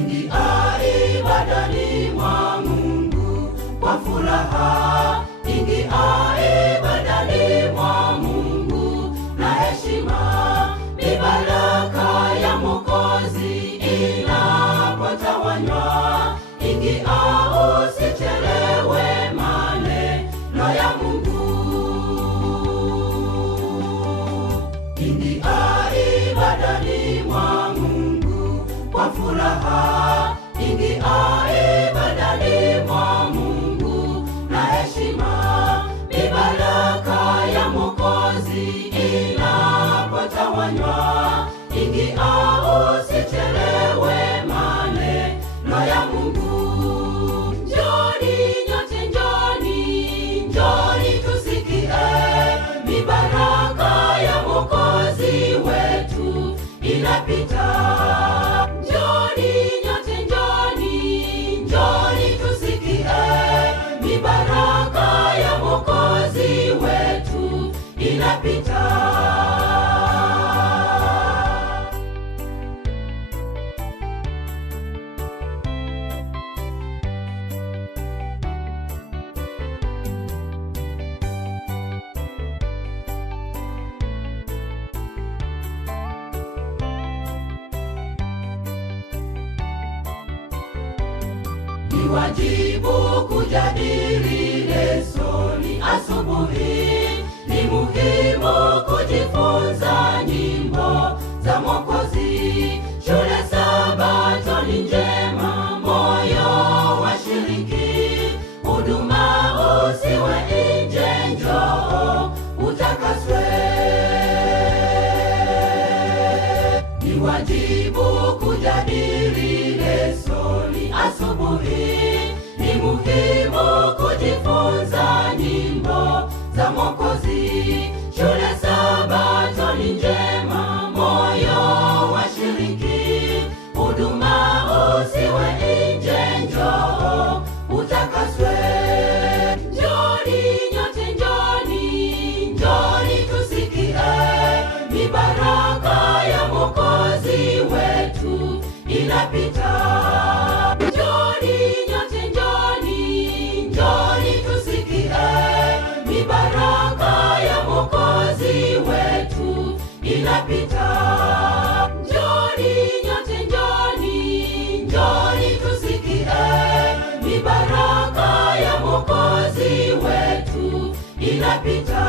Ingia ibadani mwa Mungu kwa furaha, ingia ibadani mwa Mungu na heshima. Ni baraka ya Mwokozi inapotawanywa. Ingia usichelewe maneno ya Mungu. Ingia ibadani mwa Mungu kwa furaha, ingia ibadani mwa Mungu na heshima. Ni baraka ya Mwokozi inapotawanywa. Ingia usichelewe maneno ya Mungu. Njoni nyote, njoni, njoni tusikie. Ni baraka ya Mwokozi wetu inapita. Njoni nyote, njoni, njoni tusikie. Ni baraka ya Mwokozi wetu inapita. Ni wajibu kujadili lesoni asubuhi. Ni muhimu kujifunza nyimbo za Mwokozi. Shule Sabato ni njema, moyo washiriki. Huduma usiwe nje, njoo utakaswe. Ni wajibu kujadili lesoni asubuhi. Ni muhimu kujifunza nyimbo za Mwokozi. Shule Sabato ni njema, moyo washiriki. Huduma usiwe nje, njoo utakaswe. Njoni nyote, njoni, njoni tusikie. Ni baraka ya Mwokozi wetu inapita. Njoni nyote, njoni, njoni tusikie. Ni baraka ya Mwokozi wetu inapita. Njoni nyote, njoni, njoni tusikie. Ni baraka ya Mwokozi wetu inapita.